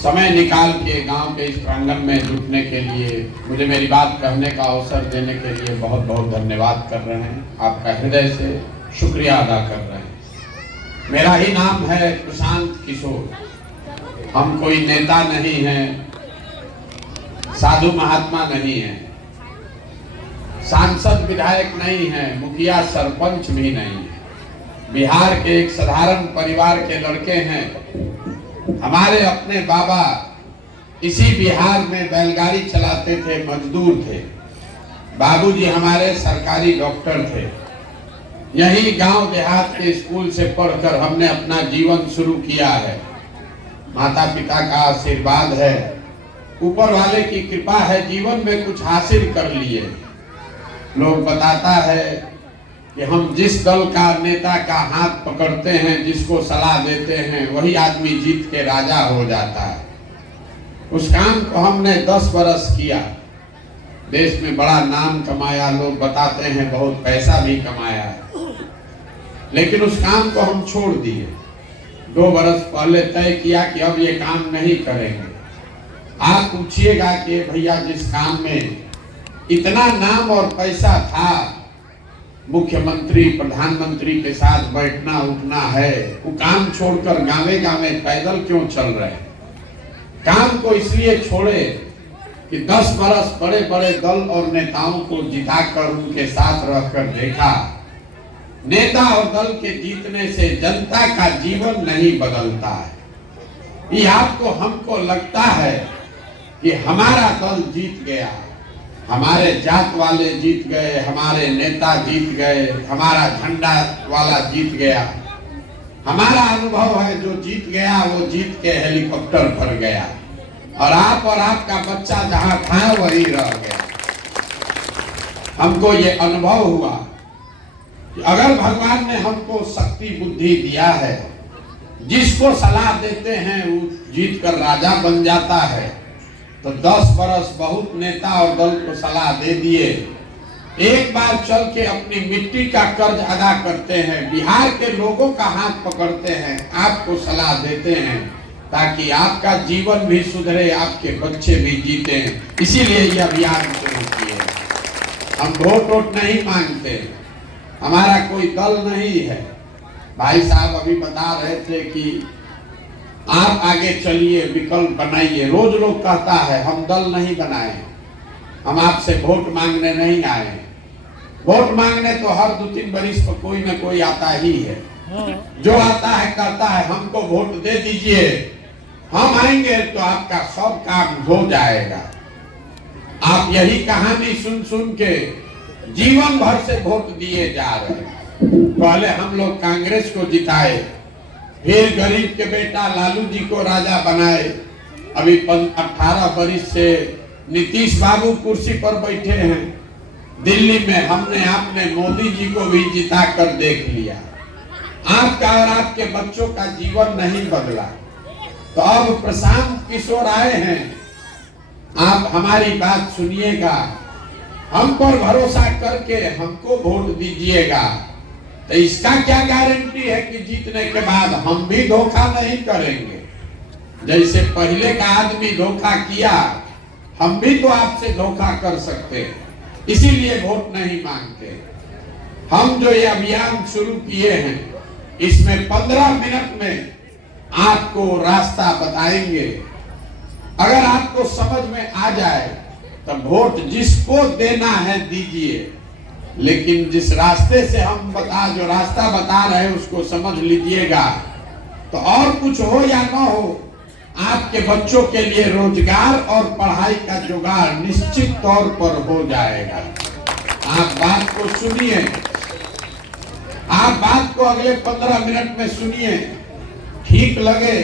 समय निकाल के गांव के इस प्रांगण में जुटने के लिए, मुझे मेरी बात कहने का अवसर देने के लिए बहुत बहुत धन्यवाद कर रहे हैं। आपका हृदय से शुक्रिया अदा कर रहे हैं। मेरा ही नाम है प्रशांत किशोर। हम कोई नेता नहीं हैं, साधु महात्मा नहीं हैं, सांसद विधायक नहीं हैं, मुखिया सरपंच भी नहीं है। बिहार के एक साधारण परिवार के लड़के हैं। हमारे अपने बाबा इसी बिहार में बैलगाड़ी चलाते थे, मजदूर थे। बाबूजी हमारे सरकारी डॉक्टर थे। यही गांव देहात के स्कूल से पढ़कर हमने अपना जीवन शुरू किया है। माता पिता का आशीर्वाद है, ऊपर वाले की कृपा है, जीवन में कुछ हासिल कर लिए। लोग बताता है कि हम जिस दल का नेता का हाथ पकड़ते हैं, जिसको सलाह देते हैं, वही आदमी जीत के राजा हो जाता है। उस काम को हमने 10 बरस किया। देश में बड़ा नाम कमाया, लोग बताते हैं बहुत पैसा भी कमाया है, लेकिन उस काम को हम छोड़ दिए। 2 बरस पहले तय किया कि अब ये काम नहीं करेंगे। आप पूछिएगा कि भैया जिस काम में इतना नाम और पैसा था, मुख्यमंत्री प्रधानमंत्री के साथ बैठना उठना है, वो काम छोड़कर गावे गावे पैदल क्यों चल रहे हैं? काम को इसलिए छोड़े कि 10 बरस बड़े बड़े दल और नेताओं को जिताकर उनके साथ रहकर देखा, नेता और दल के जीतने से जनता का जीवन नहीं बदलता है। ये आपको हमको लगता है कि हमारा दल जीत गया, हमारे जात वाले जीत गए, हमारे नेता जीत गए, हमारा झंडा वाला जीत गया। हमारा अनुभव है जो जीत गया वो जीत के हेलीकॉप्टर भर गया, और आप और आपका बच्चा जहां था वही रह गया। हमको ये अनुभव हुआ कि अगर भगवान ने हमको शक्ति बुद्धि दिया है, जिसको सलाह देते हैं वो जीत कर राजा बन जाता है। तो 10 बरस बहुत नेता और दल को सलाह दे दिए, एक बार चल के अपनी मिट्टी का कर्ज अदा करते हैं, बिहार के लोगों का हाथ पकड़ते हैं, आपको सलाह देते हैं ताकि आपका जीवन भी सुधरे, आपके बच्चे भी जीते। इसीलिए यह अभियान शुरू किए। हम वोट नहीं मांगते, हमारा कोई दल नहीं है। भाई साहब अभी बता रहे थे कि आप आगे चलिए, विकल्प बनाइए। रोज लोग कहता है हम दल नहीं बनाए, हम आपसे वोट मांगने नहीं आए। वोट मांगने तो हर 2-3 बरिस पर कोई न कोई आता ही है। जो आता है कहता है हमको वोट दे दीजिए, हम आएंगे तो आपका सब काम हो जाएगा। आप यही कहानी सुन सुन के जीवन भर से वोट दिए जा रहे हैं। पहले हम लोग कांग्रेस को जिताए, फिर गरीब के बेटा लालू जी को राजा बनाए। अभी 18 बरिस से नीतीश बाबू कुर्सी पर बैठे हैं। दिल्ली में हमने आपने मोदी जी को भी जिता कर देख लिया। आपका और आपके बच्चों का जीवन नहीं बदला। तो अब प्रशांत किशोर आए हैं, आप हमारी बात सुनिएगा, हम पर भरोसा करके हमको वोट दीजिएगा। तो इसका क्या गारंटी है कि जीतने के बाद हम भी धोखा नहीं करेंगे? जैसे पहले का आदमी धोखा किया, हम भी तो आपसे धोखा कर सकते हैं। इसीलिए वोट नहीं मांगते। हम जो ये अभियान शुरू किए हैं, इसमें 15 मिनट में आपको रास्ता बताएंगे। अगर आपको समझ में आ जाए तो वोट जिसको देना है दीजिए, लेकिन जिस रास्ते से हम जो रास्ता बता रहे हैं उसको समझ लीजिएगा। तो और कुछ हो या ना हो, आपके बच्चों के लिए रोजगार और पढ़ाई का जुगाड़ निश्चित तौर पर हो जाएगा। आप बात को सुनिए, आप बात को अगले 15 मिनट में सुनिए। ठीक लगे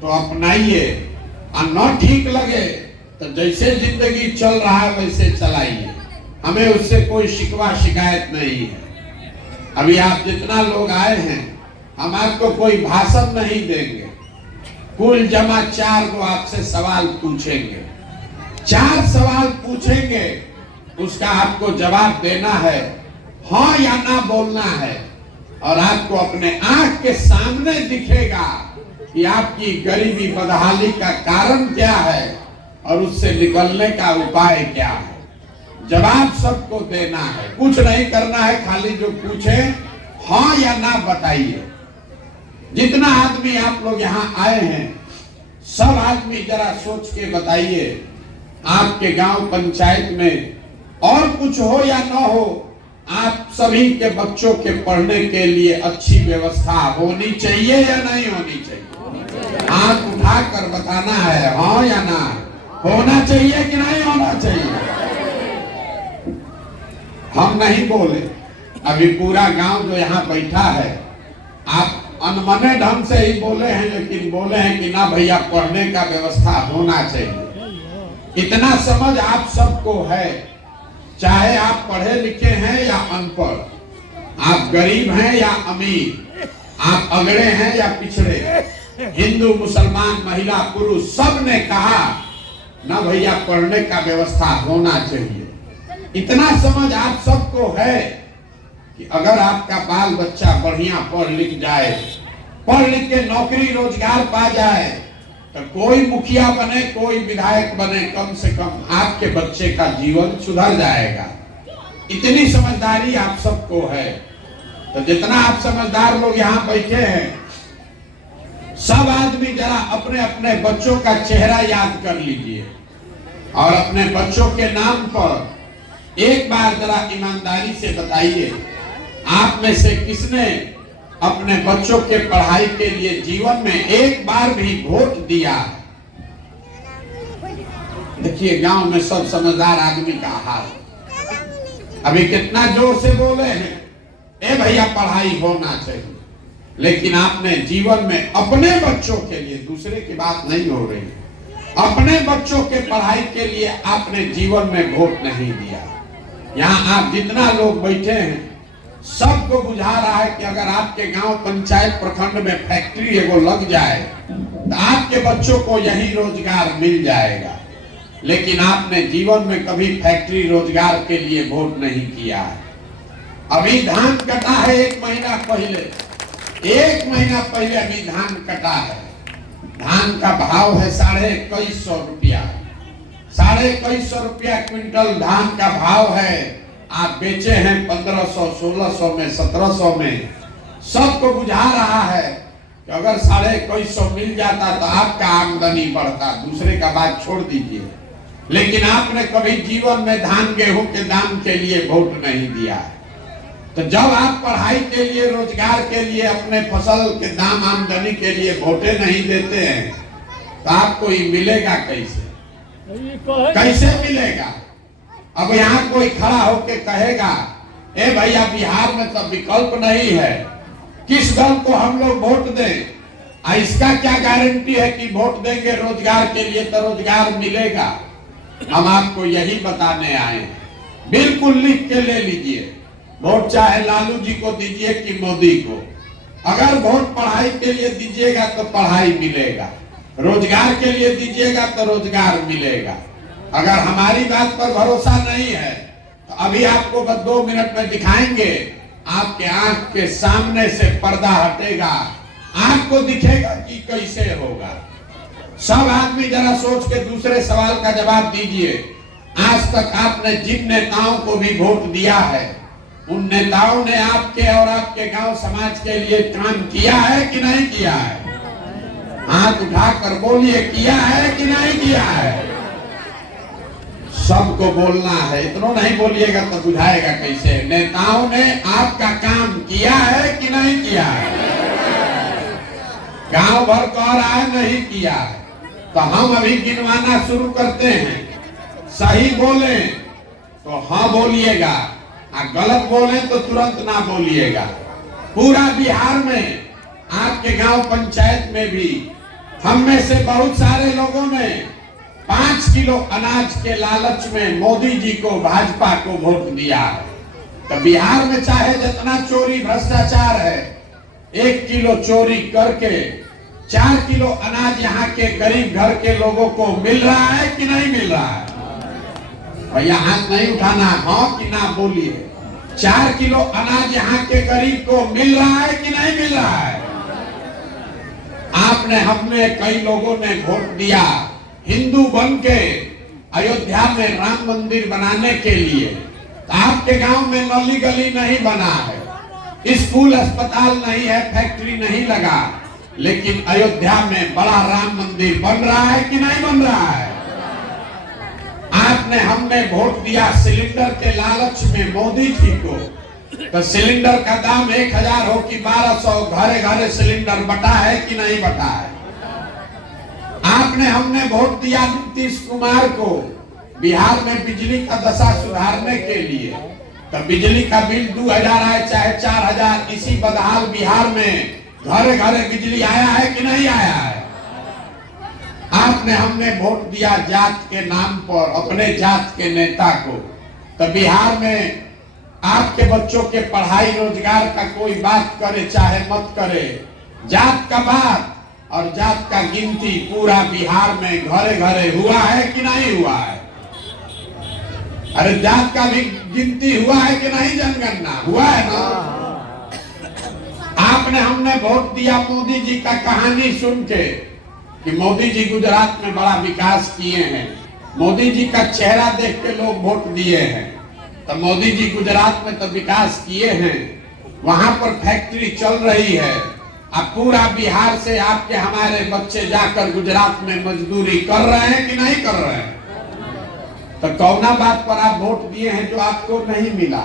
तो अपनाइए, और न ठीक लगे तो जैसे जिंदगी चल रहा है वैसे चलाइए। हमें उससे कोई शिकवा शिकायत नहीं है। अभी आप जितना लोग आए हैं, हम आपको कोई भाषण नहीं देंगे। कुल जमा 4 को आपसे सवाल पूछेंगे। 4 सवाल पूछेंगे, उसका आपको जवाब देना है, हाँ या ना बोलना है। और आपको अपने आंख के सामने दिखेगा कि आपकी गरीबी बदहाली का कारण क्या है और उससे निकलने का उपाय क्या है। जवाब सबको देना है, कुछ नहीं करना है, खाली जो पूछे हाँ या ना बताइए। जितना आदमी आप लोग यहाँ आए हैं, सब आदमी जरा सोच के बताइए, आपके गांव पंचायत में और कुछ हो या ना हो, आप सभी के बच्चों के पढ़ने के लिए अच्छी व्यवस्था होनी चाहिए या नहीं होनी चाहिए? हाथ उठाकर बताना है हाँ या ना, होना चाहिए कि नहीं होना चाहिए। हम नहीं बोले, अभी पूरा गांव जो यहाँ बैठा है, आप अनमने ढंग से ही बोले हैं, लेकिन बोले हैं कि ना भैया पढ़ने का व्यवस्था होना चाहिए। इतना समझ आप सबको है, चाहे आप पढ़े लिखे हैं या अनपढ़, आप गरीब हैं या अमीर, आप अगड़े हैं या पिछड़े, हिंदू मुसलमान महिला पुरुष, सब ने कहा ना भैया पढ़ने का व्यवस्था होना चाहिए। इतना समझ आप सबको है कि अगर आपका बाल बच्चा बढ़िया पढ़ लिख जाए, पढ़ लिख के नौकरी रोजगार पा जाए, तो कोई मुखिया बने, कोई विधायक बने, कम से कम आपके बच्चे का जीवन सुधर जाएगा। इतनी समझदारी आप सबको है। तो जितना आप समझदार लोग यहाँ बैठे हैं, सब आदमी जरा अपने अपने बच्चों का चेहरा याद कर लीजिए और अपने बच्चों के नाम पर एक बार जरा ईमानदारी से बताइए, आप में से किसने अपने बच्चों के पढ़ाई के लिए जीवन में एक बार भी वोट दिया? देखिए गांव में सब समझदार आदमी का हाल। अभी कितना जोर से बोले हैं ए भैया पढ़ाई होना चाहिए, लेकिन आपने जीवन में अपने बच्चों के लिए, दूसरे की बात नहीं हो रही, अपने बच्चों के पढ़ाई के लिए आपने जीवन में वोट नहीं दिया। यहाँ आप जितना लोग बैठे हैं, सबको बुझा रहा है कि अगर आपके गांव पंचायत प्रखंड में फैक्ट्री एगो लग जाए तो आपके बच्चों को यही रोजगार मिल जाएगा, लेकिन आपने जीवन में कभी फैक्ट्री रोजगार के लिए वोट नहीं किया है। अभी धान कटा है, एक महीना पहले अभी धान कटा है। धान का भाव है 2150 रुपया, 2150 रुपया क्विंटल धान का भाव है। आप बेचे हैं 1500, 1600 में, 1700 में। सबको बुझा रहा है कि अगर 2150 मिल जाता तो आपका आमदनी बढ़ता, दूसरे का बात छोड़ दीजिए। लेकिन आपने कभी जीवन में धान गेहूं के दाम के लिए वोट नहीं दिया। तो जब आप पढ़ाई के लिए, रोजगार के लिए, अपने फसल के दाम आमदनी के लिए वोटे नहीं देते हैं तो आपको ये मिलेगा कैसे? कैसे मिलेगा? अब यहाँ कोई खड़ा होके कहेगा ए भैया बिहार में तो विकल्प नहीं है, किस दल को हम लोग वोट दें? इसका क्या गारंटी है कि वोट देंगे रोजगार के लिए तो रोजगार मिलेगा? हम आपको यही बताने आए हैं। बिल्कुल लिख के ले लीजिए, वोट चाहे लालू जी को दीजिए कि मोदी को। अगर वोट पढ़ाई के लिए दीजिएगा तो पढ़ाई मिलेगा, रोजगार के लिए दीजिएगा तो रोजगार मिलेगा। अगर हमारी बात पर भरोसा नहीं है तो अभी आपको बस 2 मिनट में दिखाएंगे, आपके आंख के सामने से पर्दा हटेगा, आंख को दिखेगा कि कैसे होगा। सब आदमी जरा सोच के दूसरे सवाल का जवाब दीजिए। आज तक आपने जिन नेताओं को भी वोट दिया है, उन नेताओं ने आपके और आपके गांव समाज के लिए काम किया है कि नहीं किया है? हाथ उठाकर बोलिए, किया है कि नहीं किया है? सबको बोलना है, इतना नहीं बोलिएगा तो बुझाएगा कैसे? नेताओं ने आपका काम किया है कि नहीं किया है? गांव भर कह रहा है नहीं किया, तो हम अभी गिनवाना शुरू करते हैं। सही बोले तो हाँ बोलिएगा, गलत बोले तो तुरंत ना बोलिएगा। पूरा बिहार में, आपके गांव पंचायत में भी हम में से बहुत सारे लोगों ने 5 किलो अनाज के लालच में मोदी जी को, भाजपा को वोट दिया। तो बिहार में चाहे जितना चोरी भ्रष्टाचार है, 1 किलो चोरी करके 4 किलो अनाज यहाँ के गरीब घर के लोगों को मिल रहा है कि नहीं मिल रहा है? भैया हाथ नहीं उठाना, हाँ कि ना बोलिए। 4 किलो अनाज यहाँ के गरीब को मिल रहा है कि नहीं मिल रहा है? आप आपने हमने कई लोगों ने वोट दिया हिंदू बन के अयोध्या में राम मंदिर बनाने के लिए। तो आपके गांव में नली गली नहीं बना है, स्कूल अस्पताल नहीं है, फैक्ट्री नहीं लगा, लेकिन अयोध्या में बड़ा राम मंदिर बन रहा है कि नहीं बन रहा है? आपने हमने वोट दिया सिलेंडर के लालच में मोदी जी को, तो सिलेंडर का दाम 1000 हो कि 1200, घरे घरे सिलेंडर बटा है कि नहीं बटा है? आपने हमने वोट दिया नीतीश कुमार को बिहार में बिजली का दशा सुधारने के लिए, तो बिजली का बिल 2000 आए चाहे 4000, इसी बदहाल बिहार में घरे घरे बिजली आया है कि नहीं आया है? आपने हमने वोट दिया जात के नाम पर अपने जात के नेता को, तो बिहार में आपके बच्चों के पढ़ाई रोजगार का कोई बात करे चाहे मत करे, जात का बात और जात का गिनती पूरा बिहार में घरे घरे हुआ है कि नहीं हुआ है? अरे जात का भी गिनती हुआ है कि नहीं? जनगणना हुआ है ना? आपने हमने वोट दिया मोदी जी का कहानी सुन के कि मोदी जी गुजरात में बड़ा विकास किए हैं, मोदी जी का चेहरा देख के लोग वोट दिए हैं। तो मोदी जी गुजरात में तो विकास किए हैं, वहां पर फैक्ट्री चल रही है, अब पूरा बिहार से आपके हमारे बच्चे जाकर गुजरात में मजदूरी कर रहे हैं कि नहीं कर रहे हैं? तो कौना बात पर आप वोट दिए हैं जो आपको नहीं मिला?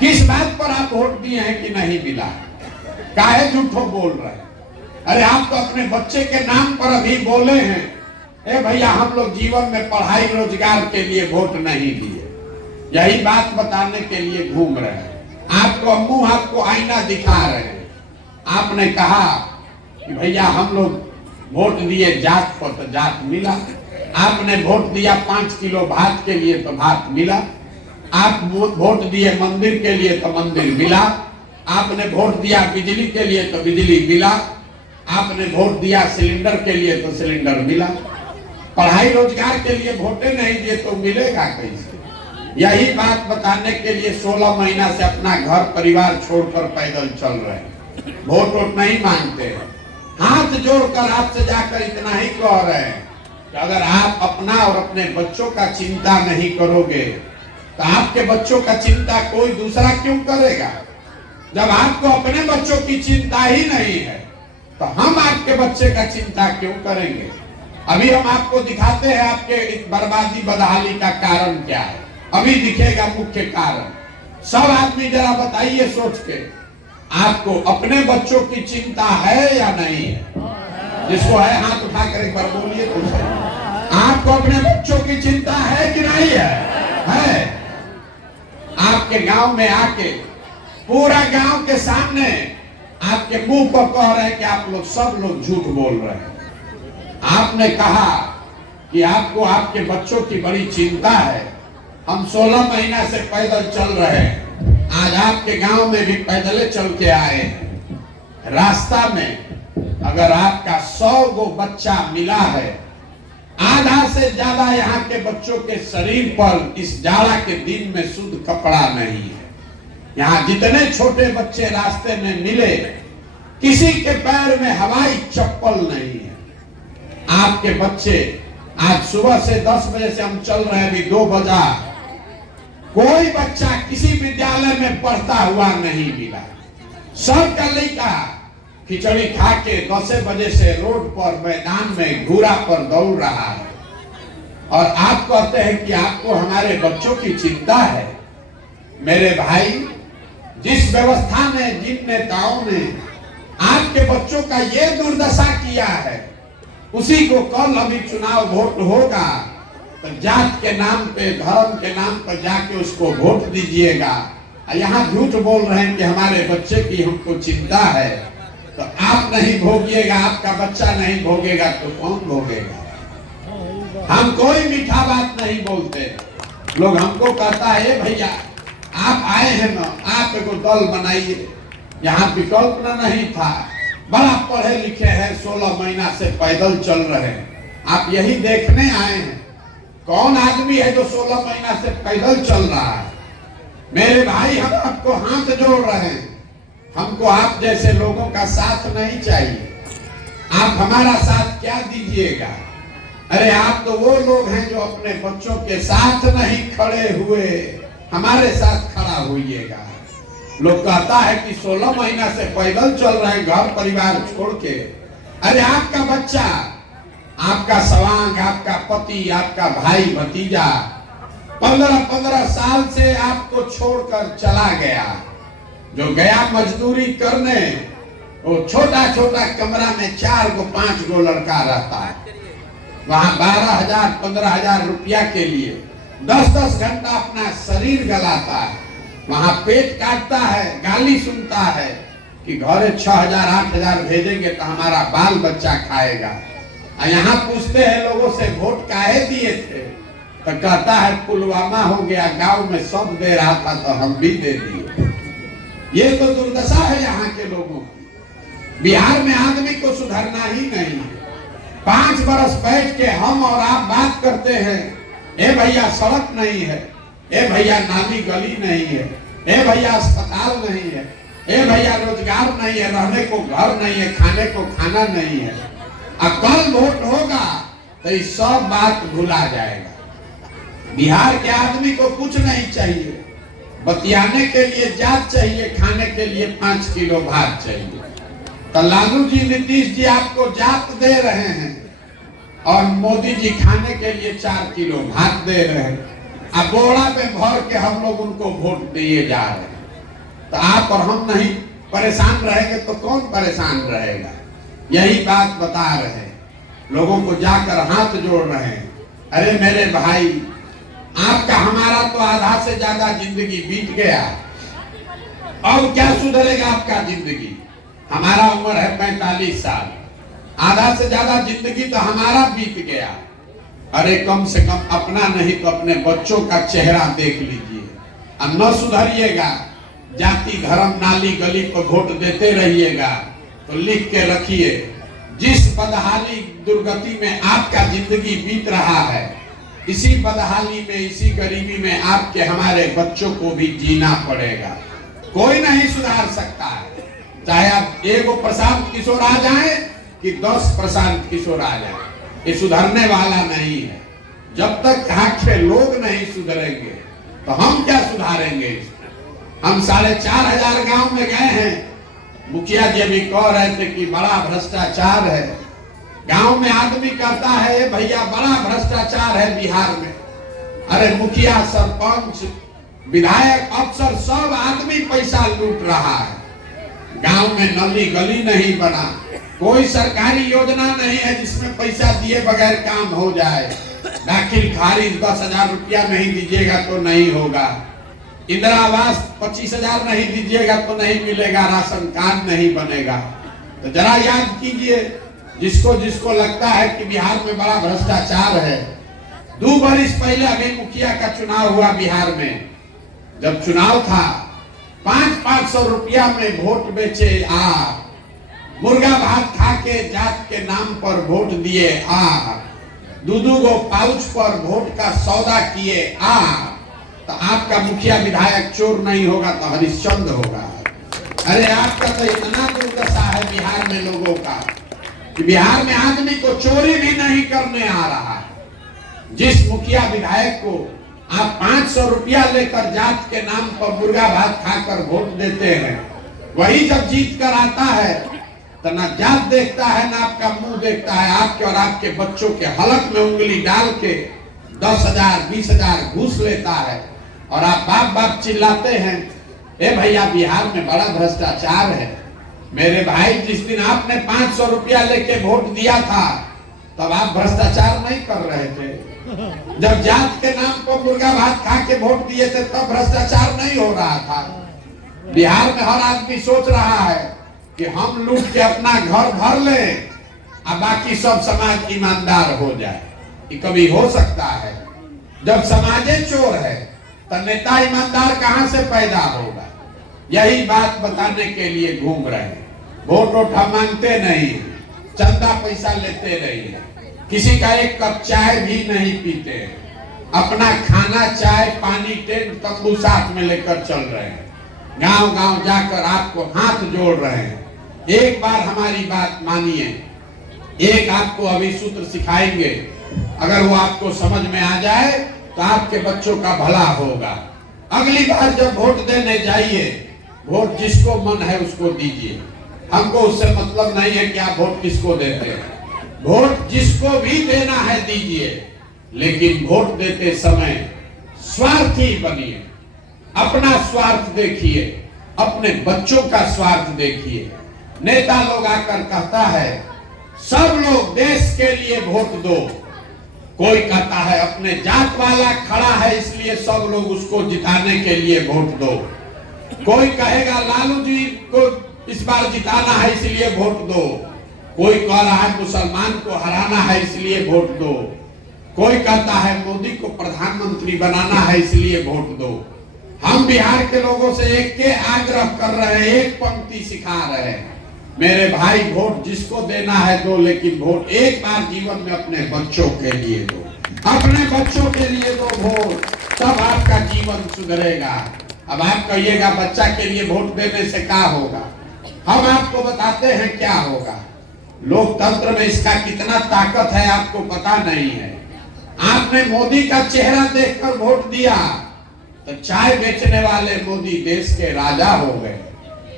किस बात पर आप वोट दिए हैं कि नहीं मिला? काहे झूठो बोल रहे हैं? अरे आप तो अपने बच्चे के नाम पर अभी बोले हैं, ए भैया हम लोग जीवन में पढ़ाई रोजगार के लिए वोट नहीं दिए, यही बात बताने के लिए घूम रहे हैं। आपको मुंह आपको आईना दिखा रहे हैं। आपने कहा कि भैया हम लोग वोट दिए जात पर तो जात मिला, आपने वोट दिया 5 किलो भात के लिए तो भात मिला, आप वोट दिए मंदिर के लिए तो मंदिर मिला, आपने वोट दिया बिजली के लिए तो बिजली मिला, आपने वोट दिया सिलेंडर के लिए तो सिलेंडर मिला। पढ़ाई रोजगार के लिए वोटे नहीं दिए तो मिलेगा कैसे? यही बात बताने के लिए 16 महीना से अपना घर परिवार छोड़कर पैदल चल रहे हैं, वोट वोट नहीं मांगते। हाथ जोड़कर आपसे जाकर इतना ही कह रहे हैं कि अगर आप अपना और अपने बच्चों का चिंता नहीं करोगे तो आपके बच्चों का चिंता कोई दूसरा क्यों करेगा? जब आपको अपने बच्चों की चिंता ही नहीं है तो हम आपके बच्चे का चिंता क्यों करेंगे? अभी हम आपको दिखाते हैं आपके बर्बादी बदहाली का कारण क्या है, अभी दिखेगा मुख्य कारण। सब आदमी जरा बताइए सोच के, आपको अपने बच्चों की चिंता है या नहीं है? जिसको है हाथ उठाकर एक बार बोलिए तो सही। आपको अपने बच्चों की चिंता है कि नहीं है? है। आपके गांव में आके पूरा गांव के सामने आपके मुंह पर कह रहे हैं कि आप लोग सब लोग झूठ बोल रहे हैं। आपने कहा कि आपको आपके बच्चों की बड़ी चिंता है। हम 16 महीना से पैदल चल रहे हैं, आज आपके गांव में भी पैदल चल के आए हैं। रास्ता में अगर आपका 100 गो बच्चा मिला है, आधा से ज्यादा यहाँ के बच्चों के शरीर पर इस जाड़ा के दिन में शुद्ध कपड़ा नहीं है। यहाँ जितने छोटे बच्चे रास्ते में मिले, किसी के पैर में हवाई चप्पल नहीं है। आपके बच्चे आज सुबह से 10 बजे से हम चल रहे हैं, अभी 2 बजा, कोई बच्चा किसी विद्यालय में पढ़ता हुआ नहीं मिला। सब का लड़का खिचड़ी खा के 10 बजे से रोड पर मैदान में घूरा पर दौड़ रहा है, और आप कहते हैं कि आपको हमारे बच्चों की चिंता है। मेरे भाई, जिस व्यवस्था ने, जिन नेताओं ने आपके बच्चों का ये दुर्दशा किया है, उसी को कल अभी चुनाव वोट होगा तो जात के नाम पे, धर्म के नाम पर जाके उसको वोट दीजिएगा। यहाँ झूठ बोल रहे हैं कि हमारे बच्चे की हमको चिंता है, तो आप नहीं भोगिएगा, आपका बच्चा नहीं भोगेगा तो कौन भोगेगा? हम कोई मीठा बात नहीं बोलते। लोग हमको कहता है भैया आप आए हैं ना, आप एक दल बनाइए। यहाँ विकल्प नहीं था, बड़ा पढ़े लिखे हैं, 16 महीना से पैदल चल रहे हैं। आप यही देखने आए हैं कौन आदमी है जो 16 महीना से पैदल चल रहा है? मेरे भाई, हम आपको हाथ जोड़ रहे हैं, हमको आप जैसे लोगों का साथ नहीं चाहिए। आप हमारा साथ क्या दीजिएगा? अरे आप तो वो लोग हैं जो अपने बच्चों के साथ नहीं खड़े हुए, हमारे साथ खड़ा होइएगा। लोग कहता है कि 16 महीना से पैदल चल रहे हैं घर परिवार छोड़ के। अरे आपका बच्चा, आपका सवांग, आपका पति, आपका भाई भतीजा 15-15 साल से आपको छोड़कर चला गया। जो गया मजदूरी करने, वो छोटा छोटा कमरा में 4 गो 5 गो लड़का रहता है। वहां 12,000 15,000 रुपया के लिए 10-10 घंटा अपना शरीर गलाता है। वहां पेट काटता है, गाली सुनता है कि घरे 6,000 8,000 भेजेंगे तो हमारा बाल बच्चा खाएगा। यहाँ पूछते हैं लोगों से वोट काहे दिए थे, तो कहता है पुलवामा हो गया, गांव में सब दे रहा था तो हम भी दे दिए। ये तो दुर्दशा है यहाँ के लोगों की। बिहार में आदमी को सुधरना ही नहीं है। 5 बरस बैठ के हम और आप बात करते हैं, ए भैया सड़क नहीं है, ए भैया नाली गली नहीं है, ए भैया अस्पताल नहीं है, ए भैया रोजगार नहीं है, रहने को घर नहीं है, खाने को खाना नहीं है। अब कल वोट होगा तो ये सब बात भुला जाएगा। बिहार के आदमी को कुछ नहीं चाहिए, बतियाने के लिए जात चाहिए, खाने के लिए 5 किलो भात चाहिए। तो लालू जी नीतीश जी आपको जात दे रहे हैं और मोदी जी खाने के लिए 4 किलो भात दे रहे हैं। अब बोरा पे भर के हम लोग उनको वोट दिए जा रहे हैं। तो आप और हम नहीं परेशान रहेंगे तो कौन परेशान रहेगा? यही बात बता रहे हैं, लोगों को जाकर हाथ जोड़ रहे हैं। अरे मेरे भाई, आपका हमारा तो आधा से ज्यादा जिंदगी बीत गया, अब क्या सुधरेगा आपका जिंदगी? हमारा उम्र है 45 साल, आधा से ज्यादा जिंदगी तो हमारा बीत गया। अरे कम से कम अपना नहीं तो अपने बच्चों का चेहरा देख लीजिए। अब न सुधरिएगा, जाति धर्म नाली गली को वोट देते रहिएगा तो लिख के रखिए, जिस बदहाली दुर्गति में आपका जिंदगी बीत रहा है, इसी बदहाली में, इसी गरीबी में आपके हमारे बच्चों को भी जीना पड़ेगा। कोई नहीं सुधार सकता है, चाहे आप 1 प्रशांत किशोर आ जाए कि 10 प्रशांत किशोर आ जाए, ये सुधरने वाला नहीं है। जब तक यहाँ के लोग नहीं सुधरेंगे तो हम क्या सुधारेंगे? हम 4,500 गांव में गए हैं, मुखिया जी अभी कह रहे थे कि बड़ा भ्रष्टाचार है। गांव में आदमी कहता है भैया बड़ा भ्रष्टाचार है बिहार में। अरे मुखिया, सरपंच, विधायक, अफसर सब आदमी पैसा लूट रहा है। गांव में नली गली नहीं बना, कोई सरकारी योजना नहीं है जिसमें पैसा दिए बगैर काम हो जाए। दाखिल खारिज 10,000 रुपया नहीं दीजिएगा तो नहीं होगा, इंदिरा आवास 25,000 नहीं दीजिएगा तो नहीं मिलेगा, राशन कार्ड नहीं बनेगा। तो जरा याद कीजिए, जिसको जिसको लगता है कि बिहार में बड़ा भ्रष्टाचार है। 2 बरिस पहले अभी मुखिया का चुनाव हुआ बिहार में। जब चुनाव था 500-500 रुपया में वोट बेचे आप, मुर्गा भात खा के जात के नाम पर वोट दिए आप, 2-2 गो पाउच पर वोट का सौदा किए आप। तो आपका मुखिया विधायक चोर नहीं होगा तो हरिश्चंद्र होगा। अरे आपका तो इतना दुर्दशा है बिहार में लोगों का कि बिहार में आदमी को चोरी भी नहीं करने आ रहा। जिस मुखिया विधायक को आप 500 रुपया लेकर जात के नाम पर मुर्गा भात खाकर वोट देते हैं, वही जब जीत कर आता है तो ना जात देखता है ना आपका मुंह देखता है, आपके और आपके बच्चों के हलक में उंगली डाल के 10,000 20,000 घूस लेता है। और आप बाप बाप चिल्लाते हैं, ए भैया बिहार में बड़ा भ्रष्टाचार है। मेरे भाई, जिस दिन आपने 500 रुपया लेके वोट दिया था तब आप भ्रष्टाचार नहीं कर रहे थे। जब जात के नाम पर मुर्गा भात खा के वोट दिए थे तब भ्रष्टाचार नहीं हो रहा था। बिहार में हर आदमी सोच रहा है कि हम लूट के अपना घर भर ले और बाकी सब समाज ईमानदार हो जाए। ये कभी हो सकता है? जब समाजे चोर है तो नेता ईमानदार कहां से पैदा होगा? यही बात बताने के लिए घूम रहे हैं। वोट उठा मांगते नहीं, चंदा पैसा लेते नहीं, किसी का 1 कप चाय भी नहीं पीते, अपना खाना चाय पानी टेंट तंबू साथ में लेकर चल रहे हैं। गांव गांव जाकर आपको हाथ जोड़ रहे हैं। एक बार हमारी बात मानिए, एक आपको अभी सूत्र सिखाएंगे, अगर वो आपको समझ में आ जाए तो आपके बच्चों का भला होगा। अगली बार जब वोट देने जाइए, वोट जिसको मन है उसको दीजिए। हमको उससे मतलब नहीं है कि आप वोट किसको देते हैं। वोट जिसको भी देना है दीजिए, लेकिन वोट देते समय स्वार्थी बनिए। अपना स्वार्थ देखिए, अपने बच्चों का स्वार्थ देखिए। नेता लोग आकर कहता है सब लोग देश के लिए वोट दो, कोई कहता है अपने जात वाला खड़ा है इसलिए सब लोग उसको जिताने के लिए वोट दो, कोई कहेगा लालू जी को इस बार जिताना है इसलिए वोट दो, कोई कह रहा है मुसलमान को हराना है इसलिए वोट दो, कोई कहता है मोदी को प्रधानमंत्री बनाना है इसलिए वोट दो। हम बिहार के लोगों से एक के आग्रह कर रहे हैं, एक पंक्ति सिखा रहे हैं, मेरे भाई वोट जिसको देना है दो, लेकिन वोट एक बार जीवन में अपने बच्चों के लिए दो, अपने बच्चों के लिए दो वोट, तब आपका जीवन सुधरेगा। अब आप कहिएगा बच्चा के लिए वोट देने से क्या होगा, हम आपको बताते हैं क्या होगा। लोकतंत्र में इसका कितना ताकत है आपको पता नहीं है। आपने मोदी का चेहरा देखकर वोट दिया तो चाय बेचने वाले मोदी देश के राजा हो गए।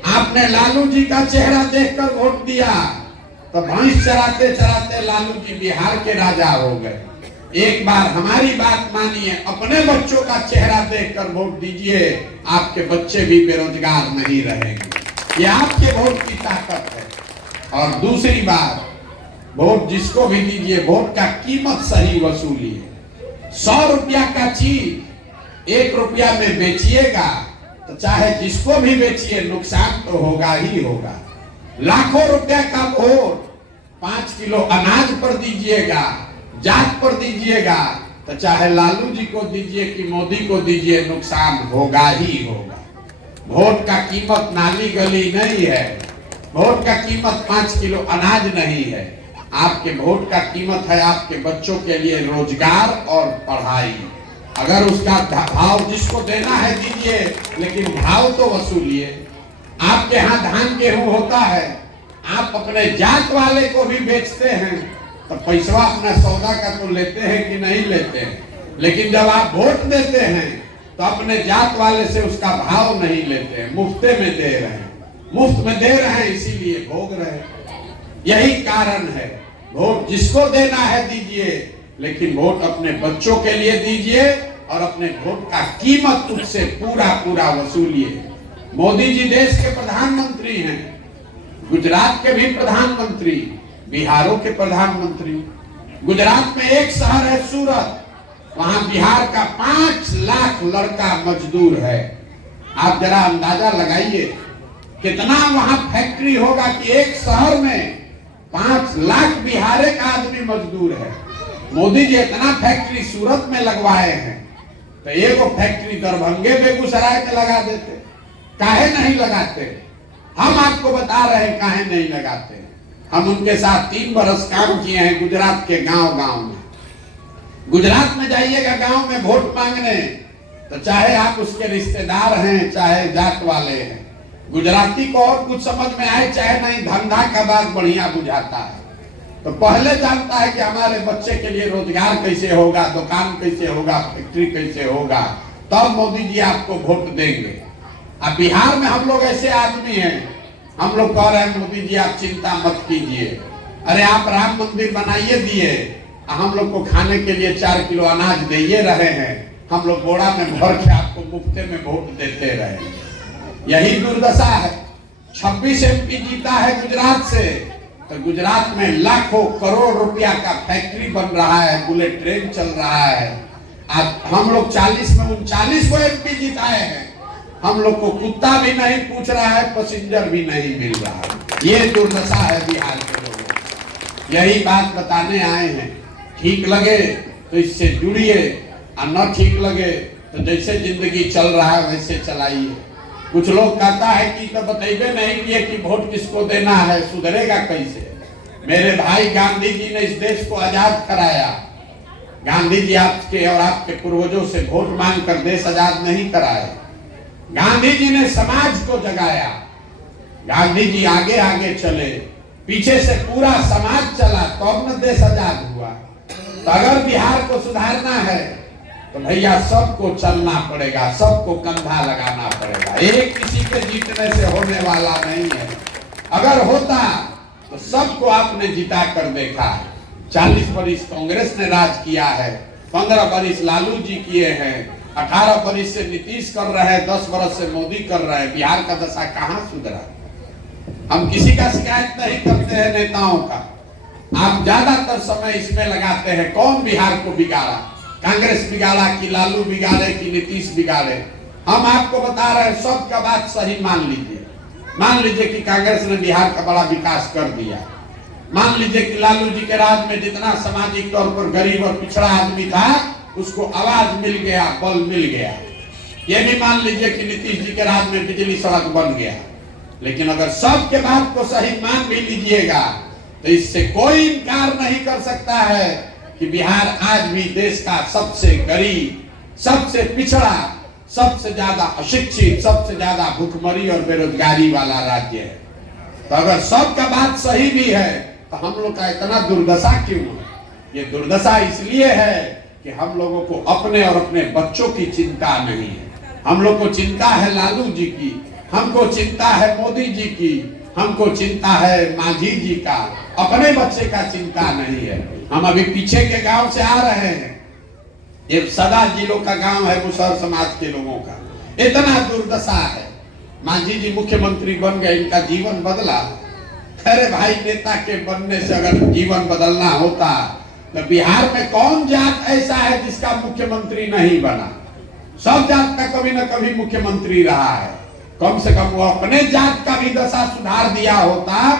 आपने लालू जी का चेहरा देखकर वोट दिया तो भैंस चराते चराते लालू जी बिहार के राजा हो गए। एक बार हमारी बात मानिए, अपने बच्चों का चेहरा देखकर वोट दीजिए, आपके बच्चे भी बेरोजगार नहीं रहेंगे। ये आपके वोट की ताकत है। और दूसरी बात, वोट जिसको भी दीजिए, वोट का कीमत सही वसूलिए। 100 रुपया का चीज 1 रुपया में बेचिएगा तो चाहे जिसको भी बेचिए नुकसान तो होगा ही होगा। लाखों रुपया का वोट 5 किलो अनाज पर दीजिएगा, जात पर दीजिएगा, तो चाहे लालू जी को दीजिए कि मोदी को दीजिए नुकसान होगा ही होगा। वोट का कीमत नाली गली नहीं है, वोट का कीमत 5 किलो अनाज नहीं है। आपके वोट का कीमत है आपके बच्चों के लिए रोजगार और पढ़ाई। अगर उसका भाव जिसको देना है दीजिए, लेकिन भाव तो वसूलिए। आपके यहाँ धान गेहूं होता है, आप अपने जात वाले को भी बेचते हैं तो पैसा अपना सौदा का तो लेते हैं कि नहीं लेते हैं, लेकिन जब आप वोट देते हैं तो अपने जात वाले से उसका भाव नहीं लेते हैं, मुफ्ते में दे रहे हैं, मुफ्त में दे रहे हैं इसीलिए भोग रहे हैं। यही कारण है, वोट जिसको देना है दीजिए, लेकिन वोट अपने बच्चों के लिए दीजिए और अपने वोट का कीमत उससे पूरा पूरा वसूलिए। मोदी जी देश के प्रधानमंत्री हैं, गुजरात के भी प्रधानमंत्री, बिहारों के प्रधानमंत्री। गुजरात में एक शहर है सूरत, वहां बिहार का 5 लाख लड़का मजदूर है। आप जरा अंदाजा लगाइए कितना वहां फैक्ट्री होगा कि एक शहर में 5 लाख बिहार का आदमी मजदूर है। मोदी जी इतना फैक्ट्री सूरत में लगवाए हैं तो एक फैक्ट्री दरभंगे बेगूसराय में लगा देते, काहे नहीं लगाते? हम आपको बता रहे हैं काहे नहीं लगाते। हम उनके साथ 3 बरस काम किए हैं गुजरात के गांव गांव में। गुजरात में जाइएगा गांव में वोट मांगने, तो चाहे आप उसके रिश्तेदार हैं चाहे जात वाले हैं, गुजराती को और कुछ समझ में आए चाहे नहीं, धंधा का बात बढ़िया बुझाता है। तो पहले जानता है कि हमारे बच्चे के लिए रोजगार कैसे होगा, दुकान कैसे होगा, फैक्ट्री कैसे होगा, तब मोदी जी आपको वोट देंगे। अब बिहार में हम लोग ऐसे आदमी हैं, हम लोग कह रहे हैं मोदी जी आप चिंता मत कीजिए, अरे आप राम मंदिर बनाइए दिए, हम लोग को खाने के लिए 4 किलो अनाज दे रहे हैं, हम लोग बोरा में भर के आपको मुफ्ते में वोट देते रहे। यही दुर्दशा है। 26 MP जीता है गुजरात से, तो गुजरात में लाखों करोड़ रुपया का फैक्ट्री बन रहा है, बुलेट ट्रेन चल रहा है। आज हम लोग 40 में 39 को MP जिताए हैं, हम लोग को कुत्ता भी नहीं पूछ रहा है, पैसेंजर भी नहीं मिल रहा है। ये दुर्दशा है बिहार के लोगों। यही बात बताने आए हैं। ठीक लगे तो इससे जुड़िए और न ठीक लगे तो जैसे जिंदगी चल रहा है वैसे चलाइए। कुछ लोग कहता है कि तो बतेबे नहीं किए कि वोट किसको देना है, सुधरेगा कैसे? मेरे भाई गांधी जी ने इस देश को आजाद कराया। गांधी जी आपके और आपके पूर्वजों से वोट मांग कर देश आजाद नहीं कराया। गांधी जी ने समाज को जगाया। गांधी जी आगे आगे चले, पीछे से पूरा समाज चला तो अब न देश आजाद हुआ। तो अगर बिहार को सुधारना है तो भैया सबको चलना पड़ेगा, सबको कंधा लगाना पड़ेगा। एक किसी के जीतने से होने वाला नहीं है। अगर होता तो सबको आपने जिता कर देखा। 40 वर्ष कांग्रेस ने राज किया है, 15 वर्ष लालू जी किए हैं, 18 वर्ष से नीतीश कर रहे हैं, 10 वर्ष से मोदी कर रहे हैं। बिहार का दशा कहां सुधरा? हम किसी का शिकायत नहीं करते हैं नेताओं का। आप ज्यादातर समय इसमें लगाते हैं कौन बिहार को बिगाड़ा, कांग्रेस बिगाड़ा कि लालू बिगाड़े कि नीतीश बिगाड़े। हम आपको बता रहे हैं सबका बात सही मान लीजिए कि कांग्रेस ने बिहार का बड़ा विकास कर दिया। मान लीजिए कि लालू जी के राज में जितना सामाजिक तौर पर गरीब और पिछड़ा आदमी था उसको आवाज मिल गया, बल मिल गया। ये भी मान लीजिए कि नीतीश जी के राज में बिजली सड़क बन गया। लेकिन अगर सबके बात को सही मान भी लीजिएगा तो इससे कोई इनकार नहीं कर सकता है कि बिहार आज भी देश का सबसे गरीब, सबसे पिछड़ा, सबसे ज्यादा अशिक्षित, सबसे ज्यादा भूखमरी और बेरोजगारी वाला राज्य है। तो अगर सबका बात सही भी है तो हम लोग का इतना दुर्दशा क्यों है? ये दुर्दशा इसलिए है कि हम लोगों को अपने और अपने बच्चों की चिंता नहीं है। हम लोग को चिंता है लालू जी की, हमको चिंता है मोदी जी की, हमको चिंता है मांझी जी का, अपने बच्चे का चिंता नहीं है। हम अभी पीछे के गांव से आ रहे हैं, ये सदा जिलों का गांव है मुसहर समाज के लोगों का। इतना दुर्दशा है। मांझी जी मुख्यमंत्री बन गए, इनका जीवन बदला। अरे भाई, नेता के बनने से अगर जीवन बदलना होता तो बिहार में कौन जात ऐसा है जिसका मुख्यमंत्री नहीं बना? सब जात का कभी न कभी मुख्यमंत्री रहा है। कम से कम वो अपने जात का भी दशा सुधार दिया होता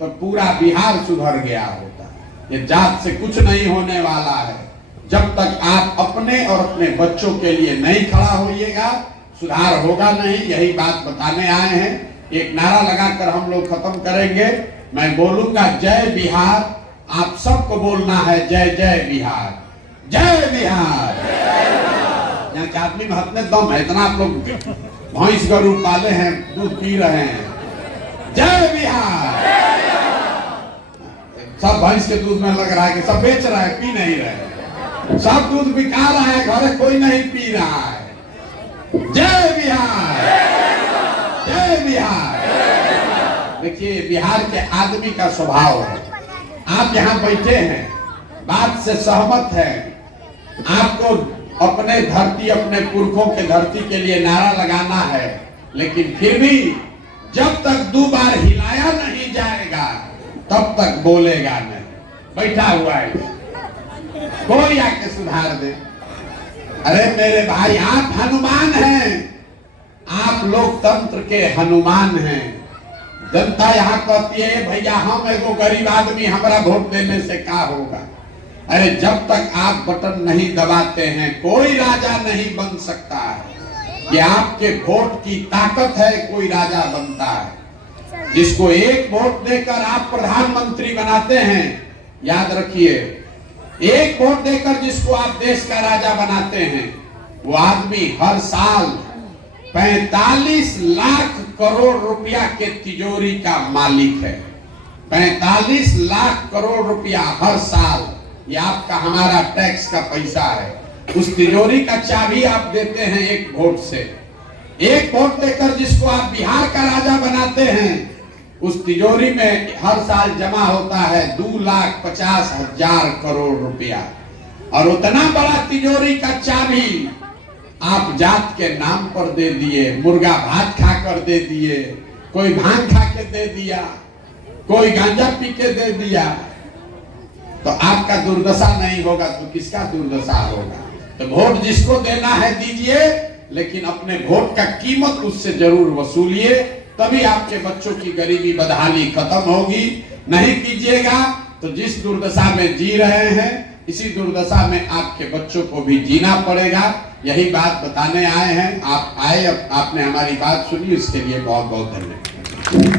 तो पूरा बिहार सुधर गया होता। ये जात से कुछ नहीं होने वाला है। जब तक आप अपने और अपने बच्चों के लिए नहीं खड़ा होइएगा, सुधार होगा नहीं। यही बात बताने आए हैं। एक नारा लगाकर हम लोग खत्म करेंगे। मैं बोलूंगा जय बिहार, आप सबको बोलना है जय जय बिहार, जय बिहार। यहाँ के आदमी में हतने दम है, इतना आप लोग भैंस गरू पाले हैं, दूध पी रहे हैं। जय बिहार। सब भैंस के दूध में लग रहा है कि सब बेच रहे हैं, पी नहीं रहे। सब दूध बिका रहा है, घर कोई नहीं पी रहा है। जय बिहार, जय बिहार। देखिए, बिहार के आदमी का स्वभाव है। आप यहाँ बैठे हैं, बात से सहमत हैं, आपको अपने धरती, अपने पुरखों के धरती के लिए नारा लगाना है, लेकिन फिर भी जब तक 2 बार हिलाया नहीं जाएगा तब तक बोलेगा नहीं। बैठा हुआ है, कोई आके सुधार दे। अरे मेरे भाई, आप हनुमान हैं, आप लोकतंत्र के हनुमान हैं। जनता यहाँ कहती है भैया हम एगो गरीब आदमी, हमारा वोट देने से क्या होगा? अरे जब तक आप बटन नहीं दबाते हैं कोई राजा नहीं बन सकता है। ये आपके वोट की ताकत है, कोई राजा बनता है। जिसको एक वोट देकर आप प्रधानमंत्री बनाते हैं, याद रखिए, एक वोट देकर जिसको आप देश का राजा बनाते हैं, वो आदमी हर साल 45 लाख करोड़ रुपया के तिजोरी का मालिक है। 45 लाख करोड़ रुपया हर साल, ये आपका हमारा टैक्स का पैसा है। उस तिजोरी का चाबी आप देते हैं एक वोट से। एक वोट देकर जिसको आप बिहार का राजा बनाते हैं, उस तिजोरी में हर साल जमा होता है 2,50,000 करोड़ रुपया। और उतना बड़ा तिजोरी का चाबी आप जात के नाम पर दे दिए, मुर्गा भात खाकर दे दिए, कोई भांग खा के दे दिया, कोई गांजा पी के दे दिया, तो आपका दुर्दशा नहीं होगा तो किसका दुर्दशा होगा? तो वोट जिसको देना है दीजिए, लेकिन अपने वोट का कीमत उससे जरूर वसूलिए, तभी आपके बच्चों की गरीबी बदहाली खत्म होगी। नहीं कीजिएगा तो जिस दुर्दशा में जी रहे हैं, इसी दुर्दशा में आपके बच्चों को भी जीना पड़ेगा। यही बात बताने आए हैं। आप आए, आपने हमारी बात सुनी, इसके लिए बहुत बहुत धन्यवाद।